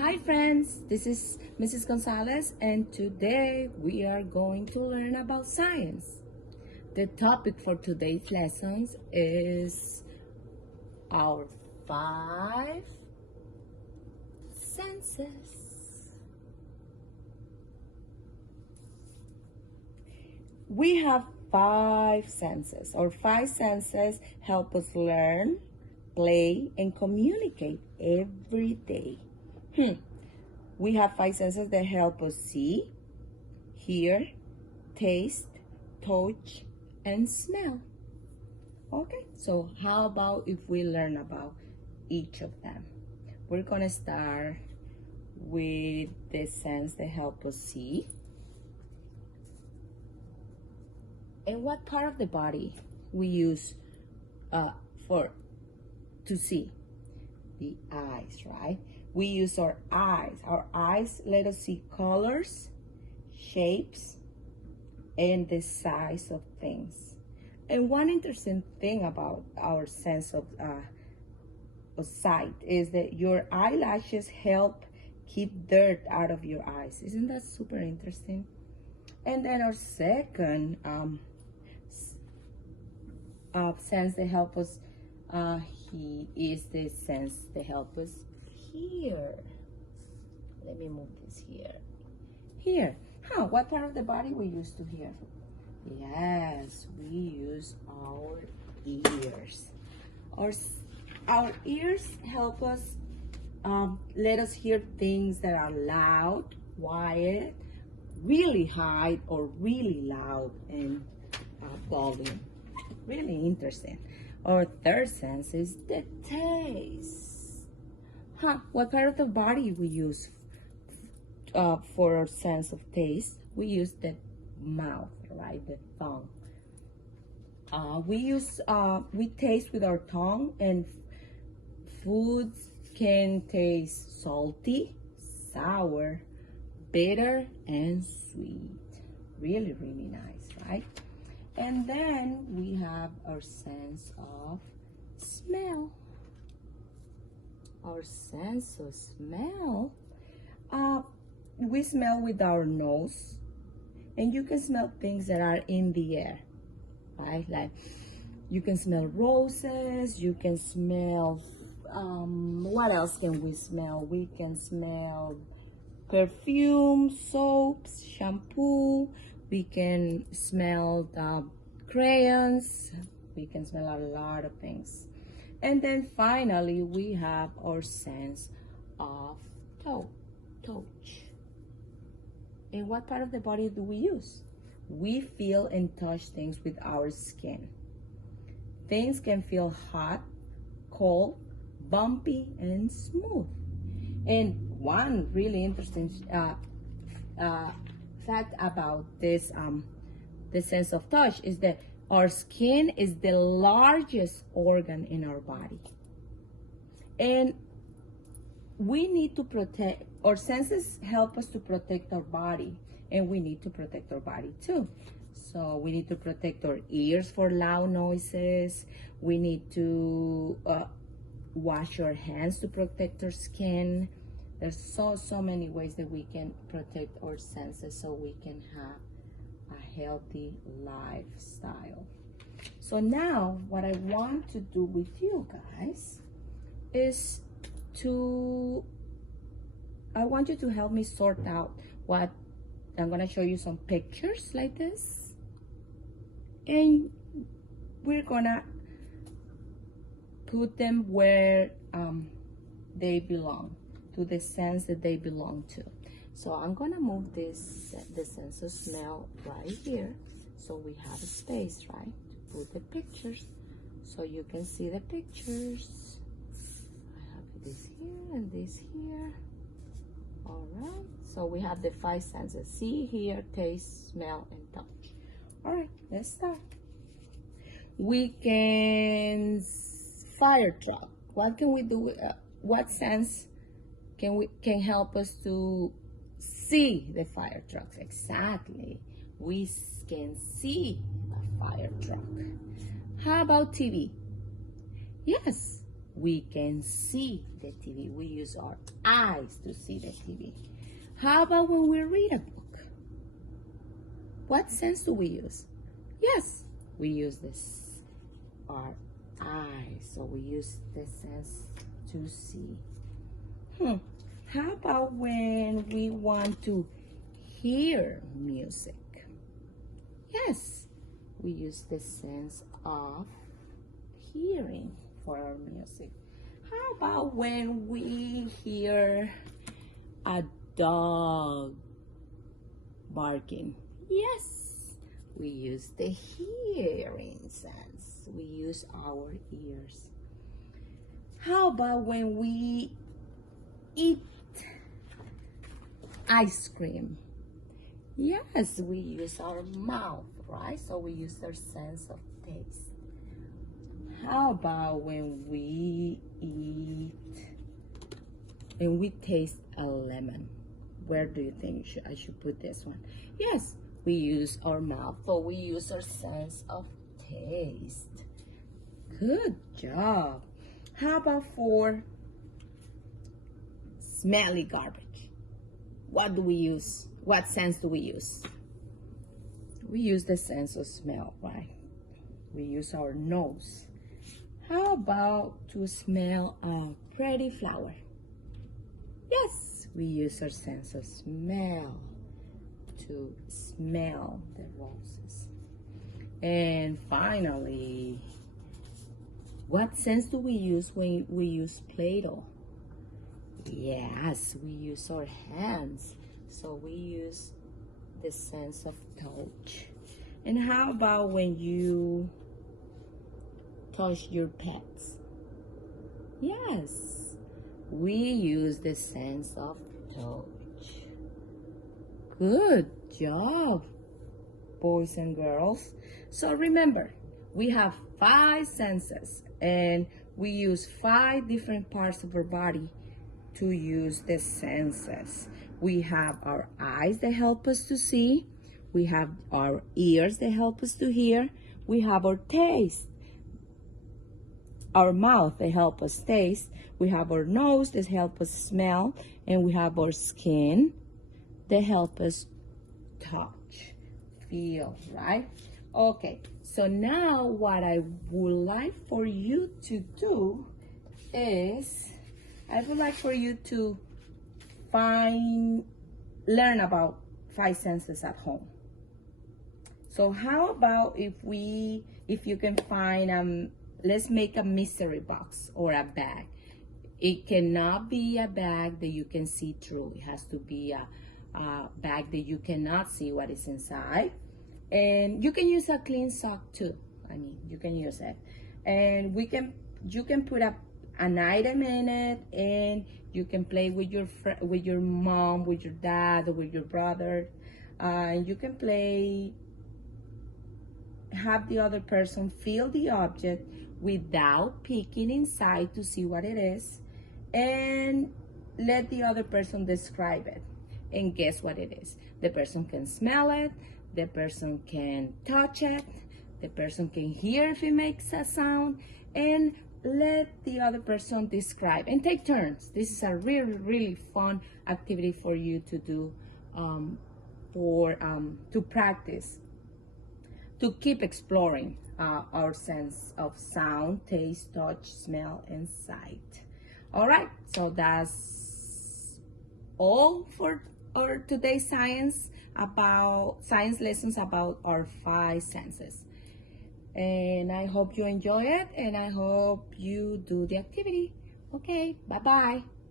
Hi friends, this is Mrs. Gonzalez and today we are going to learn about science. The topic for today's lessons is our 5 senses. We have 5 senses. Our 5 senses help us learn, play, and communicate every day. We have 5 senses that help us see, hear, taste, touch, and smell. Okay, so how about if we learn about each of them? We're gonna start with the sense that help us see. And what part of the body we use to see? The eyes, right? We use our eyes. Our eyes let us see colors, shapes, and the size of things. And one interesting thing about our sense of sight is that your eyelashes help keep dirt out of your eyes. Isn't that super interesting? And then our second sense that help us is the sense that help us hear. Let me move this here. Here. What part of the body we use to hear? Yes, we use our ears. Our ears help us let us hear things that are loud, quiet, really high, or really loud in volume. Really interesting. Our third sense is the taste. What part of the body we use for our sense of taste? We use the mouth, right? The tongue. We taste with our tongue, and foods can taste salty, sour, bitter, and sweet. Really, really nice, right? And then we have our sense of smell. Our sense of smell, we smell with our nose, and you can smell things that are in the air, right? Like you can smell roses, you can smell, what else can we smell? We can smell perfume, soaps, shampoo, we can smell the crayons, we can smell a lot of things. And then finally, we have our sense of touch. And what part of the body do we use? We feel and touch things with our skin. Things can feel hot, cold, bumpy, and smooth. And one really interesting fact about this, the sense of touch, is that our skin is the largest organ in our body. And we need to protect, our senses help us to protect our body, and we need to protect our body too. So we need to protect our ears for loud noises. We need to wash our hands to protect our skin. There's so many ways that we can protect our senses so we can have a healthy lifestyle. So now what I want to do with you guys is I want you to help me sort out what I'm gonna show you some pictures like this, and we're gonna put them where they belong, to the sense that they belong to. So I'm gonna move the sense of smell right here, so we have a space, right, to put the pictures, so you can see the pictures. I have this here and this here. All right, so we have the 5 senses: see, hear, taste, smell, and touch. All right, let's start. We can fire truck. What can we do? What sense can help us to see the fire trucks? Exactly, we can see a fire truck. How about TV? Yes, we can see the TV. We use our eyes to see the TV. How about when we read a book? What sense do we use? Yes, we use our eyes. So we use the sense to see. How about when we want to hear music? Yes, we use the sense of hearing for our music. How about when we hear a dog barking? Yes, we use the hearing sense. We use our ears. How about when we eat ice cream? Yes, we use our mouth, right? So we use our sense of taste. How about when we taste a lemon? Where do you think I should put this one? Yes, we use our mouth, so we use our sense of taste. Good job. How about for smelly garbage? What do we use? What sense do we use? We use the sense of smell, right? We use our nose. How about to smell a pretty flower? Yes, we use our sense of smell to smell the roses. And finally, what sense do we use when we use Play-Doh? Yes, we use our hands. So we use the sense of touch. And how about when you touch your pets? Yes, we use the sense of touch. Good job, boys and girls. So remember, we have 5 senses and we use 5 different parts of our body to use the senses. We have our eyes that help us to see. We have our ears that help us to hear. We have our taste, our mouth that help us taste. We have our nose that help us smell. And we have our skin that help us touch, feel, right? Okay, so now what I would like for you to do is, I would like for you to learn about 5 senses at home. So how about if you can find, let's make a mystery box or a bag. It cannot be a bag that you can see through. It has to be a bag that you cannot see what is inside. And you can use a clean sock too. I mean, you can use it. And you can put an item in it, and you can play with your mom, with your dad, or with your brother. You can play, have the other person feel the object without peeking inside to see what it is, and let the other person describe it and guess what it is. The person can smell it, the person can touch it, the person can hear if it makes a sound, and let the other person describe and take turns. This is a really, really fun activity for you to do, to practice, to keep exploring our sense of sound, taste, touch, smell, and sight. All right, so that's all for our today's science lessons about our 5 senses. And I hope you enjoy it, and I hope you do the activity. Okay, bye-bye.